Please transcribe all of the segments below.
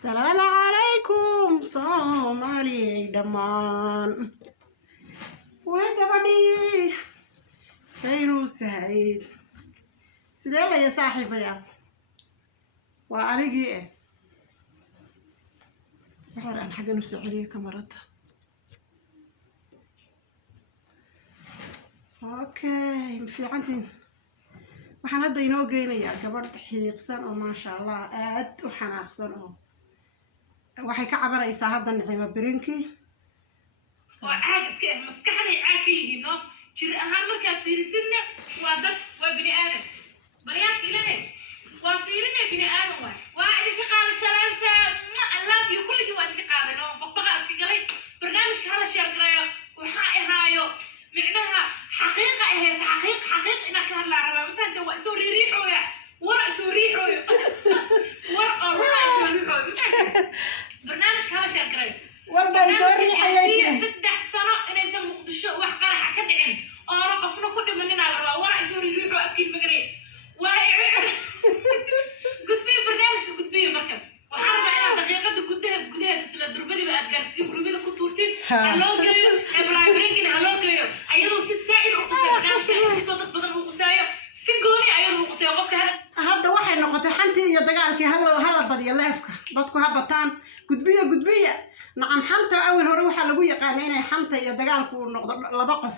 السلام عليكم صومالي دمان وقبدي فينو سعيد سيدي يا صاحبي يا وأنيجي بحر عن حاجة نفسي عليه كاميرات اوكي في عندي waxaan hadda inoo geynayaa gabadh xiiqsan oo maasha Allah aad u xanaaqsan oo waxay ka cabanaysaa hadda Nicimo Birinki oo caag iska maskaxday caag ka yihiin no jir ahaan marka fiirsinna waa dad waa bini aadam bariyaaq ilaahay waa fiirinay bini aadam waa idinka qaal salaamta Allah fi kulli waa idinka qaadano baqbaqa iska galay barnaamijka hala sheer gareeyo waxa ahaayo معناها حقيقة هي حقيقة إنك هلا ربع مثلا تو سوري ريحويا ورا سوري ريحويا ورا سوري ريحويا برنامج كذا شكرا ورا سوري حياتي 6 سنة إنه يسمى مقدشة وحقرة حكد عين رقفنا كل مننا على ربع ورا سوري ريحويا أكيد مقري قد بيه برنامج قد بيه مركب وحرب أنا دقيقة قدها سلا دربدي بقى تجسي قلوبي ده كتورتين هلو جايو إبراهيم برينكين هلو جايو أيضا شيء سائل وقصير ناس يشتغل بدل وقصير سجوني أيضا وقصير وقفك هذا واحد نقطة حنتي يدقالك هلا بدي لافك ضدك هبطان قدبية نعم حنتي أول هروح على أبويا قانينا حنتي يدقالك ونقطة لبقف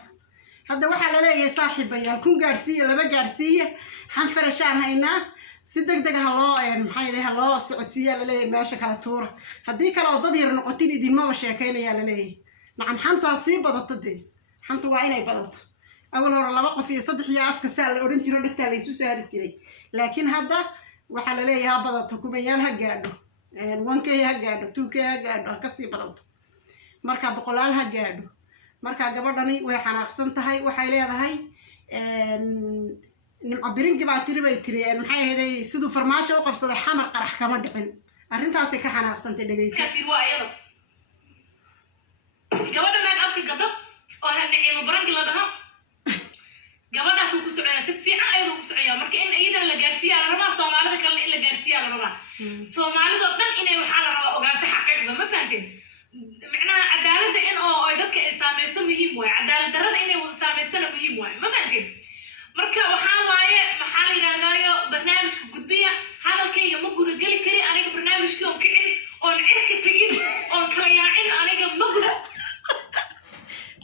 هذا واحد لا صاحب يكون جارسية لبا جارسية حنفرشان هينا سيدك هلو يعني محايدة هلو سعودية للي ماشي كلا تورة هديك لو ضدي رنقطين يدين ما وشيكين يا للي نعم حنتو أصيب بدت دي حنتو وعيني بدت أول مرة لبقى في صدح يا أفك سال أورنتي ردك تالي سوسار تري لكن هذا وحلا لي ها بدت حكوميان هجادو يعني 1K هجادو 2K هجادو كسي بدت مركا بقولال هجادو مركا قبضني وحنا أقسمتهاي وحيلها هاي Nicimo Birinki baa tiri bay tiri maxay ahayd sidoo farmaajo u qabsaday xamar qarax kama dhicin arintaas ka xanaaqsantay dhageyso kasi waa iyada gabadha maan afki gadab oo hal Nicimo Birinki la dhaho gabadhaas uu ku socdaa si fiican ayuu ku socdaa marka in iyada la gaarsiiyo la rabaa Soomaalida kale in la gaarsiiyo la rabaa Soomaalida dhan inay waxa la rabaa ogaata xaqiiqda ma fahanteen macnaha cadaaladda in oo dadka ay saameyso muhiim waay cadaalad darrada inay wada saameysana muhiim waay ma fahanteen marka waxa waaye maxaa la yiraahdayo barnaamijka gudbiya hadalkayga ma guda gali kari aniga barnaamijkii oo kicin oo cirka tagin oo kala yaacin aniga ma guda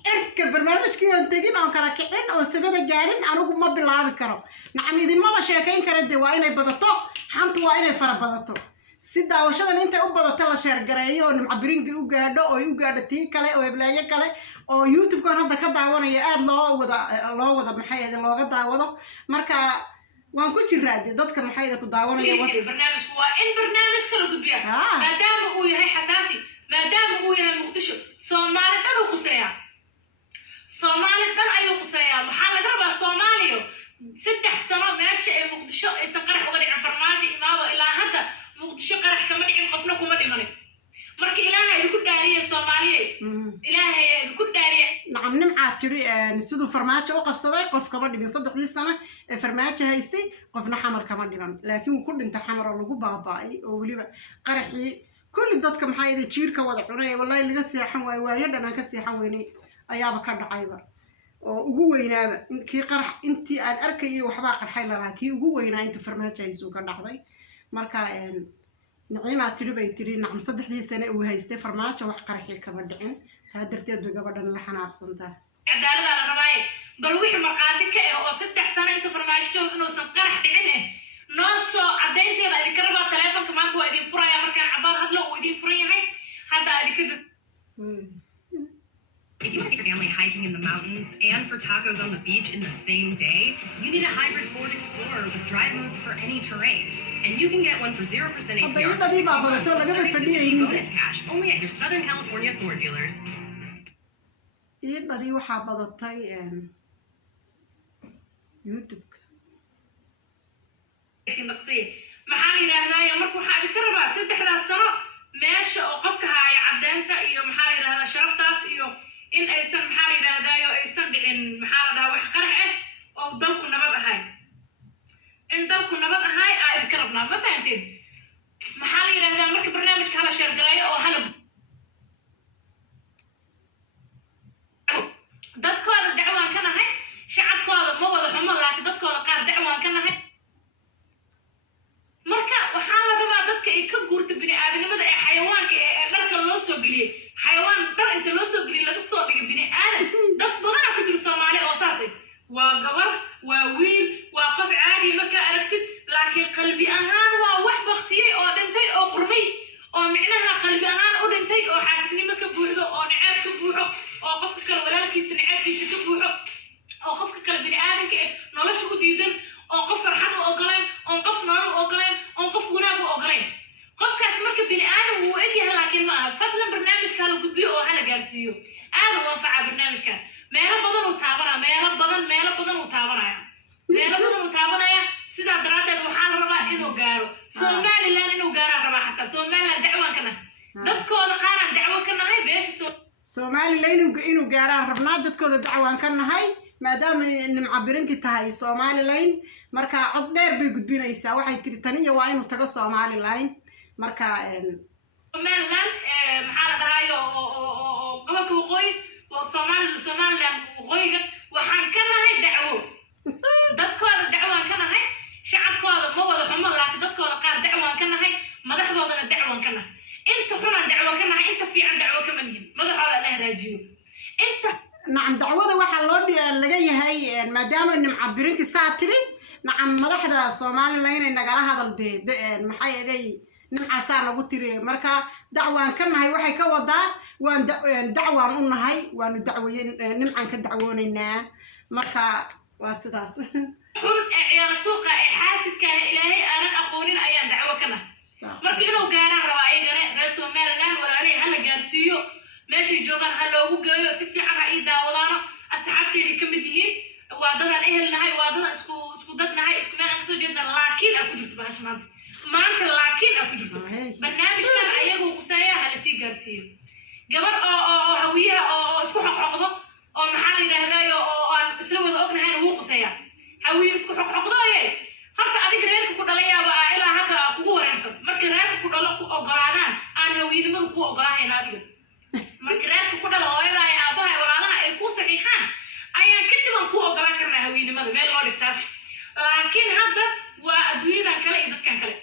cirka barnaamijkii oo tagin oo kala kicin oo sabada gaarin anigu ma bilaabi karo nacam idin ma sheekayn kara de waa inay badato xantu waa inay fara badato si daawashadan intay u badato la sheer gareeyo oo Nicimo Birinki u gaadho oo u gaadho tii kale oo eblaayo kale oo YouTube kan hadda ka daawanaya aad loo wada maxay ahayd looga daawado marka waan ku jiraa dadka maxay ahayd ku daawanaya wada barnaamijku waa in barnaamijka la gudbiyo maadaama uu yahay xasaasi maadaama uu yahay muqdisho Soomaali dhan uu quseeyaa Soomaali dhan ayuu quseeyaa maxaa laga rabaa Soomaaliyo 3 sano meesha ay muqdisho aysan qarax uga dhicin farmaajo imaado ilaa hadda muqdisho qarax kama dhicin qofna kuma dhimanin marka ilaahay idinku dhaariye Soomaaliye ilaahay idinku dhaariye nacam nimca tiri sidoo farmaajo u qabsaday qof kama dhigin 3 sano ee farmaajo haystay qofna xamar kama dhiman laakiin uu ku dhintay xamar oo lagu baabaay oo waliba qaraxii kulli dadka maxay ahayd jiirka wada cunay wallahi laga seexan waayo dhanaan ka seexan weynay ayaaba ka dhacayba oo ugu weynaaba inkii qarax intii aan arkayay waxba qarxay laakiin ugu weynaa inta farmaajo ay soo ka dhacday marka Nicimo tiri bay tiri nacam 3 sano uu haystay farmaajo wax qaraxi kama dhicin taa darteed gabadhan la xanaaqsantaa cadaalada la rabaa bal wixii marqaati ka ah oo 3 sano inta farmaajo inuu san qarax dhicin noo soo cadeynteeda ay ka rabaa telefoonka maanta waa idin furaya markaan cabaar hadlo uu idin furan yahay hadda adikada If you want to take your family hiking in the mountains and for tacos on the beach in the same day, you need a hybrid Ford Explorer with drive modes for any terrain. And you can get one for 0% APR for 60 months plus 32 bonus cash only at your Southern California Ford dealers. Iyadii waxaa badatay YouTube maxaa la yiraahdaa marka waxa idin ka rabaa 3 sano meesha oo qofka haaya cadeynta iyo maxaa la yiraahdaa sharaftaas iyo in aysan maxaa la yiraahdaa aysan dhicin maxaa la dhahaa wax qarax ah oo dalku nabad ahay in dalku nabad ahay ay idin ka rabnaa ma fahanteen maxaa la yidhaahdaa marka barnaamijka hala sheergareeyo oo hala dadkooda dacwaan ka nahay shacabkooda ma wada xumo laakiin dadkooda qaar dacwaan ka nahay marka waxaa la rabaa dadka ay ka guurta bini'aadanimada ee xayawaanka ee dharka loo soo geliyey xayawaan dhar inta loo soo geliyey laga soo dhigay bini'aadan dad badana ku jiro soomaali oo saasay waa gabar waa wiil waa qof caadi markaa aragtid laakiin qalbi ahaan waa wax baktiyey oo dhintay oo qurmay oo micnaha qalbi ahaan u dhintay oo xaasidnimo ka buuxdo oo nacaab ka buuxo oo qofka kale walaalkiisa nacaabkiisa ka buuxo oo qofka kale bini'aadanka eh nolosha u diidan oo qof farxad u ogolayn oo qof nolol u ogolayn oo qof wanaag u ogolayn qofkaas marka bini'aadan wuu egyahay laakiin ma aha fadlan barnaamijka hala gudbiyo oo hala gaarsiiyo aad u anfaca barnaamijkan meelo badan uu taabanaya meelo badan uu taabanaya sidaa daraaddeed waxaa la rabaa inuu gaaro somaliland inuu gaaraa rabaa xataa somaliland dacwaan ka nahay dadkooda qaaraan dacwo ka nahay beesha somaliland inuu gaaraan rabnaa dadkooda dacwaan ka nahay maadaama nimca birinki tahay somaliland marka cod dheer bay gudbinaysaa waxay tiri taniya waa inuu tago somaliland marka somaliland maxaa la dhahayo oo gobolka waqooyi oo somaliland waqooyiga waxaan ka nahay dacwo dadkooda dacwaan ka nahay shacabkooda ma wada xumo laakiin dadkooda qaar dacwaan ka nahay madaxdoodana dacwaan ka nahay inta xunaan dacwo ka nahay inta fiican dacwo kama nihin madaxooda la haraajiyo inta nacam dacwada waxaa loo laga yahay maadaama nimca birinki saa tiri nacam madaxda somaliland inay nagala hadal maxay eday nimcaasaa nagu tiri marka dacwaan ka nahay waxay ka wadaa waan dacwaan u nahay waanu dacwayen nimcaan ka dacwoonaynaa marka waa sidaas xun ee ciyaar suuqa ee xaasidka ilaahay aanan aqoonin ayaan dacwo ka nahay marka inuu gaaraan raba ayagana reer somaliland walaalay hala gaarsiiyo meeshay joogaan ha loogu geeyo si fiican ha ii daawadaano asxaabteedii ka mid yihiin waa dadaan ehel nahay waa dadaan isku dad nahay isku meel aan kasoo jeedna laakiin aa ku jirto bahasha maanta laakiin aa ku jirto barnaamijkan ayaguu khuseeya ha lasii gaarsiiyo gabar oo hawiyaha oo isku xoqxoqdo oo maxaa la yidhaahdayo oo aan isla wada ognahayna wuu khuseeyaa hawiye isku xoqxoqdooye horta adiga reerka ku dhalayaaba ilaa hadda kugu wareersan marka reerka ku dhalo ku ogolaadaan aan hawiyenimadu ku ogolahayn adiga marka reerka ku dhalo hooyada ay aabaha walaalaha ay ku saxiixaan ayaan kadib aan ku ogolaan karnaa hawiyenimada meel loo dhigtaas laakiin hadda waa adduunyadan kale iyo dadkan kale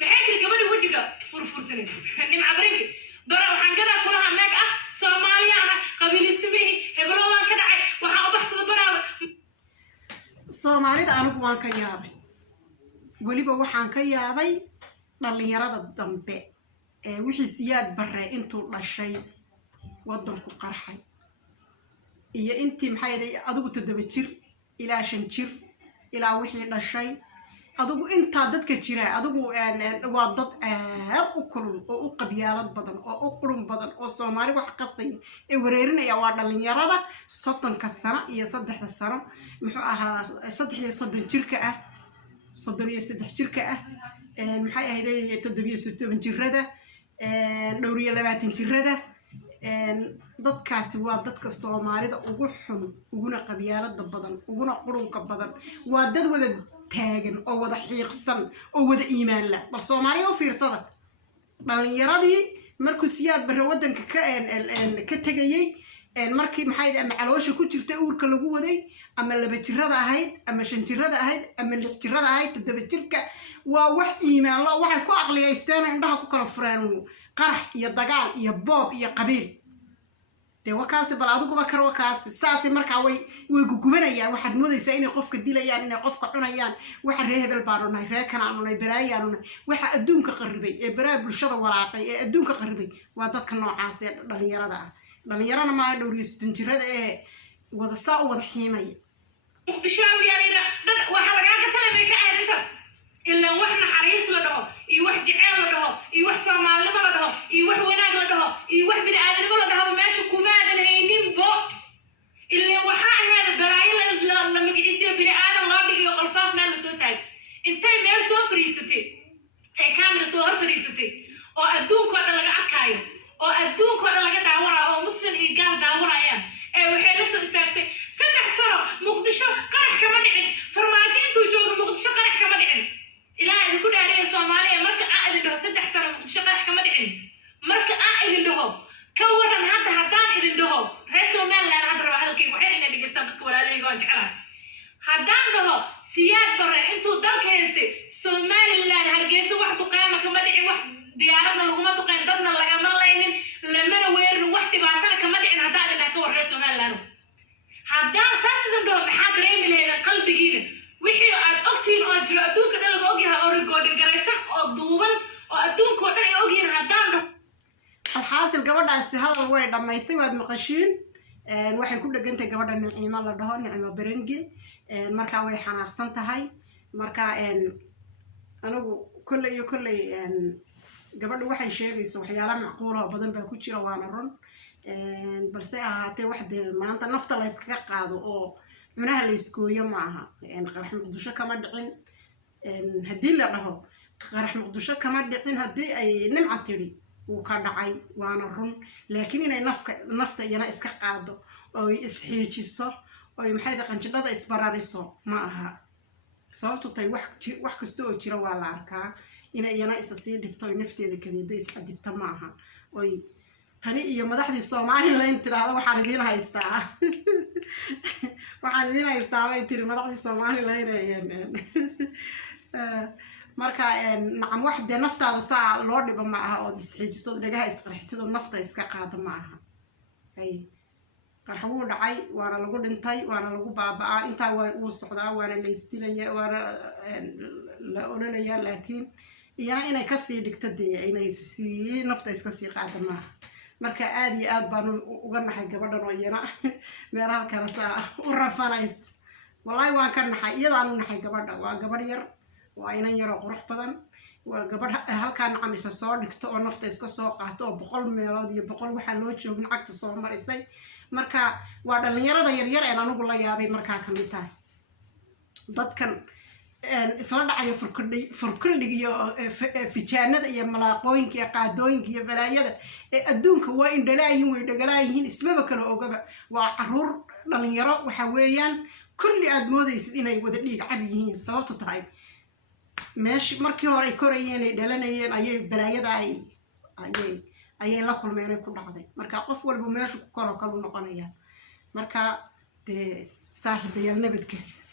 maxay tiri gabadhi wejiga furfursanin nimca barinki bara waxaan gadaa kulahaa meeg ah soomaaliya ah qabiilistimihi hebelowaan ka dhacay waxaan u baxsada baraaba soomaalida anigu waan ka yaabay weliba waxaan ka yaabay dhallinyarada dambe ee wixii siyaad barre intuu dhashay waddanku qarxay iyo intii maxay yahay adigu 7 jir ilaa 5 jir ilaa wixii dhashay adigu intaa dadka jira adigu waa dad aad u kulul oo u qabyaalad badan oo u qurun badan oo Soomaali wax qasay ee wareerinaya waa dhalinyarada 30 sano iyo 3 sano muxuu ahaa 33 jirka ah 33 jirka ah maxay ahayd 7 jirada dhowr iyo 20 jirada dadkaasi waa dadka Soomaalida ugu xun uguna qabyaalada badan uguna qurunka badan waa dad wada taagan oo wada xiiqsan oo wada iimaan la bal Soomaaliya u fiirsada dhalinyaradii markuu siyaad barre wadanka ka tagayay markii maxay ama caloosha ku jirtay uurka lagu waday ama 2 jirada ahayd ama 5 jirada ahayd ama 6 jirada ahayd 7 jirka waa wax iimaan la waxay ku aqliyeystaan indhaha ku kala fureen qarax iyo dagaal iyo boob iyo qabiil de wakaasi bal adigu ba kar wakaasi saasi markaa way gugubanayaan waxaad moodaysaa inay qofka dilayaan inay qofka cunayaan waxa reer hebel baan unay reer kana unay baraayaan unay waxa adduunka qaribay ee baraa bulshada walaaqay ee adduunka qaribay waa dadka noocaas ee dhalinyarana ma ay dhowriistan jirada ee wada saa u wada xiimay muqdishaawiyaalina waxa laga talabay ka arintaas إلا وحنا حريص لده، يوح جعل لده، يوح سامال لده، يوح وناق لده، يوح بني آدم لده، وماشي كماد الهينين بو. اللي وحاء هذا برايل لما يجلسوا بني آدم لا بيجي وقلفاف مال سوتاج. إنتي مال سو فريستي، هي كامل سو فريستي. أو أدوك ولا لقى أكايو، أو أدوك ولا لقى دعورة، أو مسلم إيجار دعورة يعني. وحين لسه استعدت. سنة سنة مقدشة قرح كمان عند فرماجين توجوا مقدشة قرح كمان عند. إلهي يقول عليه الصومالية مركز عقل إنه 6 way dhamaysay waad maqashiin waxay ku dhagantay gabadha Nicimo la dhaho Nicimo Barangi marka way xanaaqsan tahay marka anagu kulley gabadhu waxay sheegayso waxyaalo macquul ah badan baa ku jira waana run balse ahaatee wax maanta nafta la iskaga qaado oo cunaha la iskooyo ma aha qarax muqdisho kama dhicin haddii la dhaho qarax muqdisho kama dhicin haddii ay nimca tiri wuu ka dhacay waana run laakiin inay nafta iyana iska qaado oo isxiijiso oo maxay qanjidhada isbarariso ma aha sababtu tay wax kasta oo jira waa la arkaa inay iyana isa sii dhibto oo nafteeda kaliya isxadibta ma aha oo tani iyo madaxdii Soomaaliland tiraahdo waxaan idin haystaa way tiri madaxdii Soomaaliland marka nacam wax de naftaada saa loo dhibo ma aha oo isxiijiso dhagaha isqarxiso nafta iska qaado ma aha ay qarxawu dhacay waana lagu dhintay waana lagu baabaa inta uu socdaa waana la istilaya waana la ololaya laakiin iyana inay ka sii dhigto inay sii nafta iska sii qaado ma aha marka aad iyo aad baan uga naxay gabadhan oo iyana meelaha kale saa u rafanays wallahi waan ka naxay iyadaan u naxay gabadha waa gabadh yar waa inan yar oo qurux badan waa gabadh halkaan nacamisa soo dhigto oo nafta iska soo qaato oo 100 meelood iyo 100 waxa loo joogin cagta soo marisay marka waa dhalinyarada yar yar ee anigu la yaabay markaa ka mid tahay dadkan isla dhacayo furkudhig iyo fijaanada iyo malaaqooyinka iyo qaadooyinka iyo balaayada ee adduunka waa indhalaayihiin way dhagalaayihiin ismaba kala ogaba waa caruur dhalinyaro waxa weeyaan kulli aad moodaysid inay wada dhiig cab yihiin sababtu tahay meesh markii hore ay korayeen ay dhalanayeen ayay balaayada ayay la kulmeen ku dhacday marka qof walba meeshu ku koro kala noqonaya marka saaxiibayaal nabadgelyo